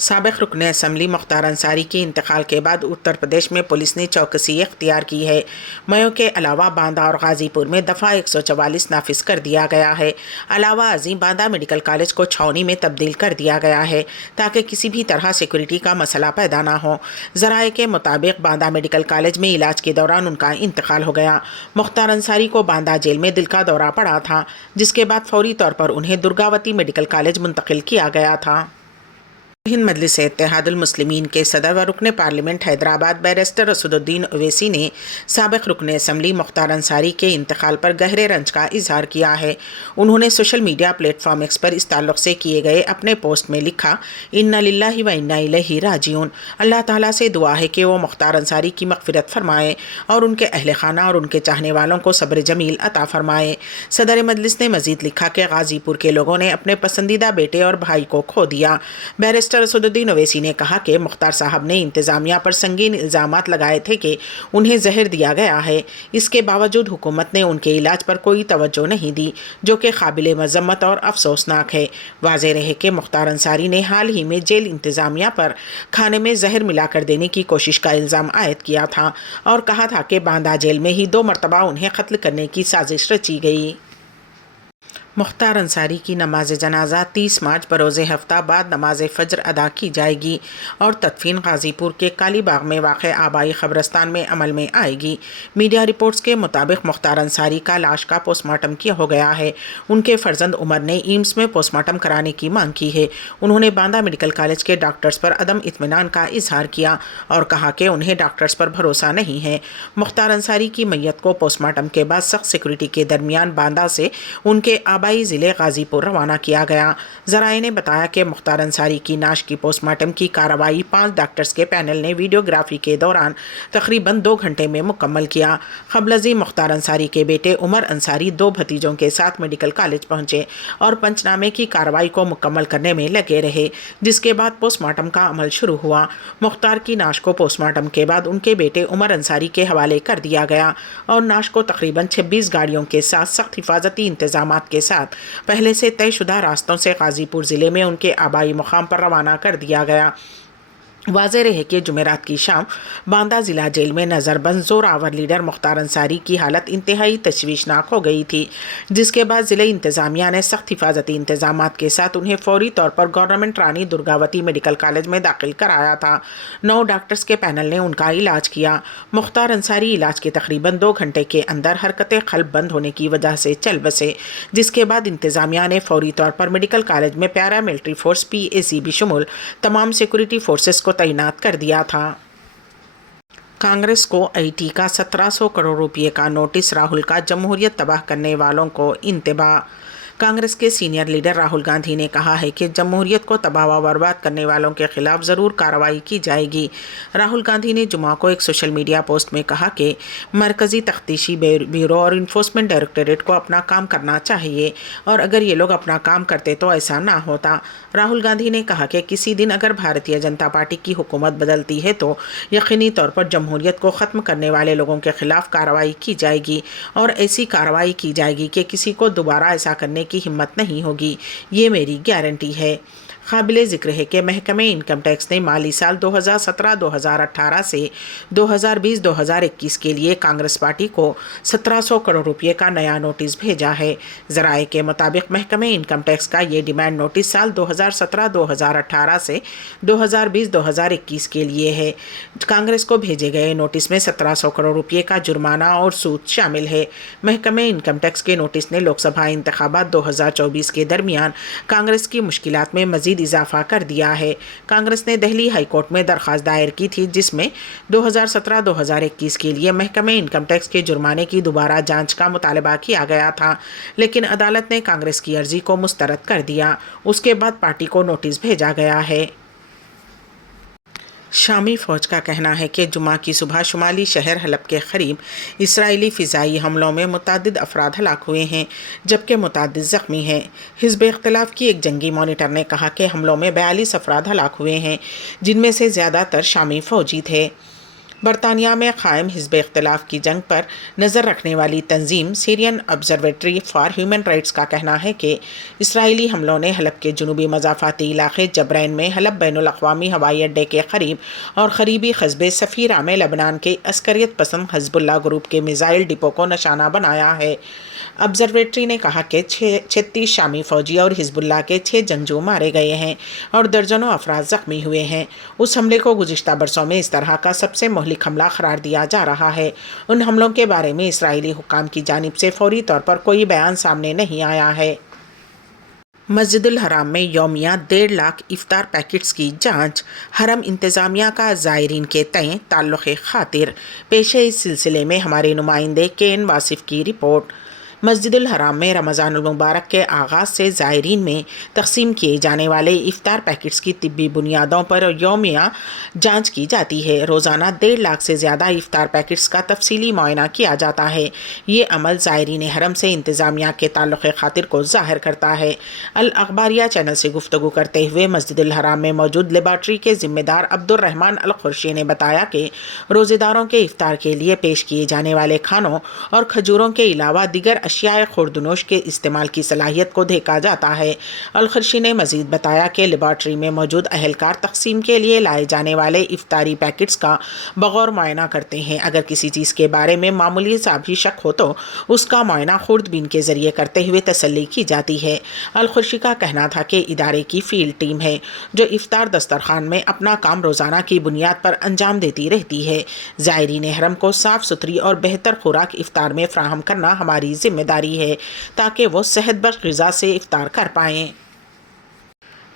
سابق رکن اسمبلی مختار انصاری کے انتقال کے بعد اتر پردیش میں پولیس نے چوکسی اختیار کی ہے۔ میو کے علاوہ باندہ اور غازی پور میں دفعہ 144 نافذ کر دیا گیا ہے۔ علاوہ ازیں باندہ میڈیکل کالج کو چھاؤنی میں تبدیل کر دیا گیا ہے تاکہ کسی بھی طرح سیکورٹی کا مسئلہ پیدا نہ ہو۔ ذرائع کے مطابق باندہ میڈیکل کالج میں علاج کے دوران ان کا انتقال ہو گیا۔ مختار انصاری کو باندہ جیل میں دل کا دورہ پڑا تھا، جس کے بعد فوری طور پر انہیں درگاوتی میڈیکل کالج منتقل کیا گیا تھا۔ ہند مجلس اتحاد المسلمین کے صدر و رکن پارلیمنٹ حیدرآباد بیرسٹر اسد الدین اویسی نے سابق رکن اسمبلی مختار انصاری کے انتقال پر گہرے رنج کا اظہار کیا ہے۔ انہوں نے social media platform X پر اس تعلق سے کیے گئے اپنے پوسٹ میں لکھا، انا للہ و انا الیہ راجعون۔ اللہ تعالیٰ سے دعا ہے کہ وہ مختار انصاری کی مغفرت فرمائے اور ان کے اہل خانہ اور ان کے چاہنے والوں کو صبر جمیل عطا فرمائے۔ صدر مجلس نے مزید لکھا کہ غازی پور کے لوگوں نے اپنے پسندیدہ بیٹے اور بھائی کو کھو دیا۔ بیرسٹر اسد الدین اویسی نے کہا کہ مختار صاحب نے انتظامیہ پر سنگین الزامات لگائے تھے کہ انہیں زہر دیا گیا ہے۔ اس کے باوجود حکومت نے ان کے علاج پر کوئی توجہ نہیں دی، جو کہ قابل مذمت اور افسوسناک ہے۔ واضح رہے کہ مختار انصاری نے حال ہی میں جیل انتظامیہ پر کھانے میں زہر ملا کر دینے کی کوشش کا الزام عائد کیا تھا اور کہا تھا کہ باندہ جیل میں ہی 2 مرتبہ انہیں قتل کرنے کی سازش رچی گئی۔ مختار انصاری کی نماز جنازہ 30 مارچ بروز ہفتہ بعد نماز فجر ادا کی جائے گی اور تدفین غازی پور کے کالی باغ میں واقع آبائی قبرستان میں عمل میں آئے گی۔ میڈیا رپورٹس کے مطابق مختار انصاری کا لاش کا پوسٹ مارٹم کیا ہو گیا ہے۔ ان کے فرزند عمر نے ایمس میں پوسٹ مارٹم کرانے کی مانگ کی ہے۔ انہوں نے باندہ میڈیکل کالج کے ڈاکٹرز پر عدم اطمینان کا اظہار کیا اور کہا کہ انہیں ڈاکٹرز پر بھروسہ نہیں ہے۔ مختار انصاری کی میت کو پوسٹ مارٹم کے بعد سخت سیکورٹی کے درمیان باندہ سے ان کے آبائی ضلع غازی پور روانہ کیا گیا۔ ذرائع نے بتایا کہ مختار انصاری کی نعش کی پوسٹ مارٹم کی کارروائی 5 ڈاکٹرز کے پینل نے ویڈیوگرافی کے دوران تقریباً 2 گھنٹے میں مکمل کیا۔ قبل ازیں مختار انصاری کے بیٹے عمر انصاری 2 بھتیجوں کے ساتھ میڈیکل کالج پہنچے اور پنچنامے کی کارروائی کو مکمل کرنے میں لگے رہے، جس کے بعد پوسٹ مارٹم کا عمل شروع ہوا۔ مختار کی نعش کو پوسٹ مارٹم کے بعد ان کے بیٹے عمر انصاری کے حوالے کر دیا گیا اور نعش کو تقریباً 26 گاڑیوں کے ساتھ سخت حفاظتی انتظامات کے ساتھ پہلے سے طے شدہ راستوں سے غازی پور ضلع میں ان کے آبائی مقام پر روانہ کر دیا گیا۔ واضح رہے کہ جمعرات کی شام باندہ ضلع جیل میں نظر بند زور آور لیڈر مختار انصاری کی حالت انتہائی تشویشناک ہو گئی تھی، جس کے بعد ضلع انتظامیہ نے سخت حفاظتی انتظامات کے ساتھ انہیں فوری طور پر گورنمنٹ رانی درگاوتی میڈیکل کالج میں داخل کرایا تھا۔ 9 ڈاکٹرز کے پینل نے ان کا علاج کیا۔ مختار انصاری علاج کے تقریباً 2 گھنٹے کے اندر حرکت قلب بند ہونے کی وجہ سے چل بسے، جس کے بعد انتظامیہ نے فوری طور پر میڈیکل کالج میں پیرا ملٹری فورس PAC بھی شمول تمام سیکورٹی فورسز کو تعینات کر دیا تھا۔ کانگریس کو IT کا 1700 کروڑ روپے کا نوٹس، راہل کا جمہوریت تباہ کرنے والوں کو انتباہ۔ کانگریس کے سینئر لیڈر راہل گاندھی نے کہا ہے کہ جمہوریت کو تباہ و برباد کرنے والوں کے خلاف ضرور کارروائی کی جائے گی۔ راہل گاندھی نے جمعہ کو ایک سوشل میڈیا پوسٹ میں کہا کہ مرکزی تفتیشی بیورو اور انفورسمنٹ ڈائریکٹوریٹ کو اپنا کام کرنا چاہیے اور اگر یہ لوگ اپنا کام کرتے تو ایسا نہ ہوتا۔ راہل گاندھی نے کہا کہ کسی دن اگر بھارتیہ جنتا پارٹی کی حکومت بدلتی ہے تو یقینی طور پر جمہوریت کو ختم کرنے والے لوگوں کے خلاف کارروائی کی جائے گی اور ایسی کارروائی کی جائے گی کہ کسی کو دوبارہ ایسا کرنے کی ہمت نہیں ہوگی، یہ میری گارنٹی ہے۔ قابل ذکر ہے کہ محکمہ انکم ٹیکس نے مالی سال 2017-2018 سے 2020-2021 کے لیے کانگریس پارٹی کو 1700 کروڑ روپے کا نیا نوٹس بھیجا ہے۔ ذرائع کے مطابق محکمہ انکم ٹیکس کا یہ ڈیمانڈ نوٹس سال 2017-2018 سے 2020-2021 کے لیے ہے۔ کانگریس کو بھیجے گئے نوٹس میں 1700 کروڑ روپے کا جرمانہ اور سود شامل ہے۔ محکمہ انکم ٹیکس کے نوٹس نے لوک سبھا انتخابات 2024 کے درمیان کانگریس کی مشکلات میں مزید اضافہ کر دیا ہے۔ کانگریس نے دہلی ہائی کورٹ میں درخواست دائر کی تھی، جس میں 2017-2021 کے لیے محکمہ انکم ٹیکس کے جرمانے کی دوبارہ جانچ کا مطالبہ کیا گیا تھا، لیکن عدالت نے کانگریس کی عرضی کو مسترد کر دیا۔ اس کے بعد پارٹی کو نوٹس بھیجا گیا ہے۔ شامی فوج کا کہنا ہے کہ جمعہ کی صبح شمالی شہر حلب کے قریب اسرائیلی فضائی حملوں میں متعدد افراد ہلاک ہوئے ہیں جبکہ متعدد زخمی ہیں۔ حزب اختلاف کی ایک جنگی مانیٹر نے کہا کہ حملوں میں 42 افراد ہلاک ہوئے ہیں، جن میں سے زیادہ تر شامی فوجی تھے۔ برطانیہ میں قائم حزب اختلاف کی جنگ پر نظر رکھنے والی تنظیم سیرین آبزرویٹری فار ہیومن رائٹس کا کہنا ہے کہ اسرائیلی حملوں نے حلب کے جنوبی مضافاتی علاقے جبرین میں حلب بین الاقوامی ہوائی اڈے کے قریب اور قریبی قصبے سفیرہ میں لبنان کے عسکریت پسند حزب اللہ گروپ کے میزائل ڈپو کو نشانہ بنایا ہے۔ آبزرویٹری نے کہا کہ 36 شامی فوجی اور حزب اللہ کے 6 جنگجو مارے گئے ہیں اور درجنوں افراد زخمی ہوئے ہیں۔ اس حملے کو گزشتہ برسوں میں اس طرح کا سب سے مہلک حملہ قرار دیا جا رہا ہے۔ ان حملوں کے بارے میں اسرائیلی حکام کی جانب سے فوری طور پر کوئی بیان سامنے نہیں آیا ہے۔ مسجد الحرام میں یومیہ 1.5 لاکھ افطار پیکٹس کی جانچ، حرم انتظامیہ کا زائرین کے تئیں تعلق خاطر۔ پیش ہے اس سلسلے میں ہمارے نمائندے کین واصف کی رپورٹ۔ مسجد الحرام میں رمضان المبارک کے آغاز سے زائرین میں تقسیم کیے جانے والے افطار پیکٹس کی طبی بنیادوں پر یومیہ جانچ کی جاتی ہے۔ روزانہ 1.5 لاکھ سے زیادہ افطار پیکٹس کا تفصیلی معائنہ کیا جاتا ہے۔ یہ عمل زائرین حرم سے انتظامیہ کے تعلق خاطر کو ظاہر کرتا ہے۔ الاخباریہ چینل سے گفتگو کرتے ہوئے مسجد الحرام میں موجود لیبارٹری کے ذمہ دار عبد الرحمن القرشی نے بتایا کہ روزے داروں کے افطار کے لیے پیش کیے جانے والے کھانوں اور کھجوروں کے علاوہ دیگر اشیاء خوردنوش کے استعمال کی صلاحیت کو دیکھا جاتا ہے۔ القرشی نے مزید بتایا کہ لیبارٹری میں موجود اہلکار تقسیم کے لیے لائے جانے والے افطاری پیکٹس کا بغور معائنہ کرتے ہیں۔ اگر کسی چیز کے بارے میں معمولی سا بھی شک ہو تو اس کا معائنہ خوردبین کے ذریعے کرتے ہوئے تسلی کی جاتی ہے۔ القرشی کا کہنا تھا کہ ادارے کی فیلڈ ٹیم ہے جو افطار دسترخوان میں اپنا کام روزانہ کی بنیاد پر انجام دیتی رہتی ہے۔ زائرین حرم کو صاف ستھری اور بہتر خوراک افطار میں فراہم کرنا ہماری ذمہ داری ہے تاکہ وہ صحت بخش غذا سے افطار کر پائیں۔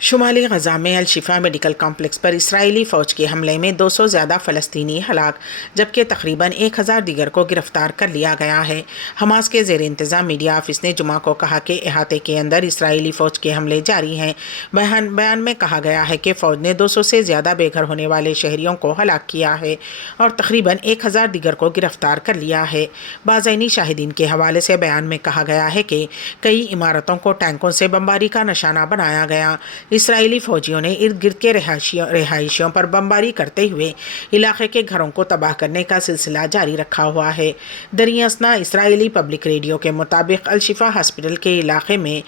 شمالی غزہ میں الشفا میڈیکل کمپلیکس پر اسرائیلی فوج کے حملے میں 200 زیادہ فلسطینی ہلاک جبکہ تقریباً 1000 دیگر کو گرفتار کر لیا گیا ہے۔ حماس کے زیر انتظام میڈیا آفس نے جمعہ کو کہا کہ احاطے کے اندر اسرائیلی فوج کے حملے جاری ہیں۔ بیان میں کہا گیا ہے کہ فوج نے 200 سے زیادہ بے گھر ہونے والے شہریوں کو ہلاک کیا ہے اور تقریباً 1000 دیگر کو گرفتار کر لیا ہے۔ بازعینی شاہدین کے حوالے سے بیان میں کہا گیا ہے کہ کئی عمارتوں کو ٹینکوں سے بمباری کا نشانہ بنایا گیا۔ اسرائیلی فوجیوں نے ارد گرد کے رہائشیوں پر بمباری کرتے ہوئے علاقے کے گھروں کو تباہ کرنے کا سلسلہ جاری رکھا ہوا ہے۔ دریں اثنا اسرائیلی پبلک ریڈیو کے مطابق الشفا ہاسپٹل کے علاقے میں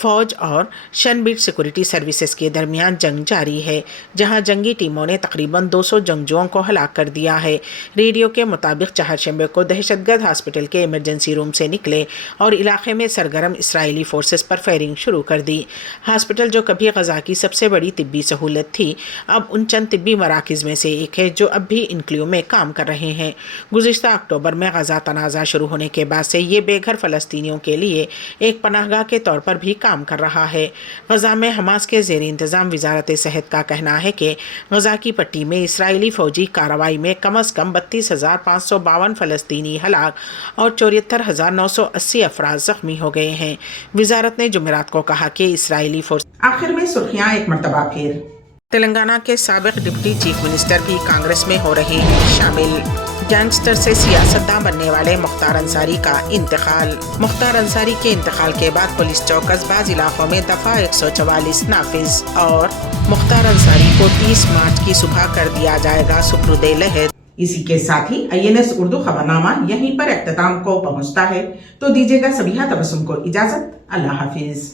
فوج اور شن بیٹ سیکورٹی سروسز کے درمیان جنگ جاری ہے جہاں جنگی ٹیموں نے تقریباً 200 جنگجوؤں کو ہلاک کر دیا ہے۔ ریڈیو کے مطابق چہارشنبے کو دہشت گرد ہاسپٹل کے ایمرجنسی روم سے نکلے اور علاقے میں سرگرم اسرائیلی فورسز پر فائرنگ شروع کر دی۔ ہاسپٹل جو کبھی غزہ کی سب سے بڑی طبی سہولت تھی اب ان چند طبی مراکز میں سے ایک ہے جو اب بھی انکلیو میں کام کر رہے ہیں۔ گزشتہ اکتوبر میں غزہ تنازع شروع ہونے کے بعد سے یہ بے گھر فلسطینیوں کے لیے ایک پناہ گاہ کے طور پر بھی کام کر رہا ہے۔ غزہ میں حماس کے زیر انتظام وزارت صحت کا کہنا ہے کہ غزہ کی پٹی میں اسرائیلی فوجی کارروائی میں کم از کم 32,552 فلسطینی ہلاک اور 74,980 افراد زخمی ہو گئے ہیں۔ وزارت نے جمعرات کو کہا کہ اسرائیلی فورس آخر میں سرخیاں ایک مرتبہ پھر۔ تلنگانہ کے سابق ڈپٹی چیف منسٹر بھی کانگریس میں ہو رہے ہیں شامل۔ گینگسٹر سے سیاستداں بننے والے مختار انصاری کا انتقال۔ مختار انصاری کے انتقال کے بعد پولیس چوکس بعض علاقوں میں دفعہ 144 نافذ اور مختار انصاری کو 30 مارچ کی صبح کر دیا جائے گا سپرد لحد۔ اسی کے ساتھ ہی INS اردو خبرنامہ یہیں پر اختتام کو پہنچتا ہے تو دیجیے گا سبیحہ تبسم کو اجازت۔ اللہ حافظ۔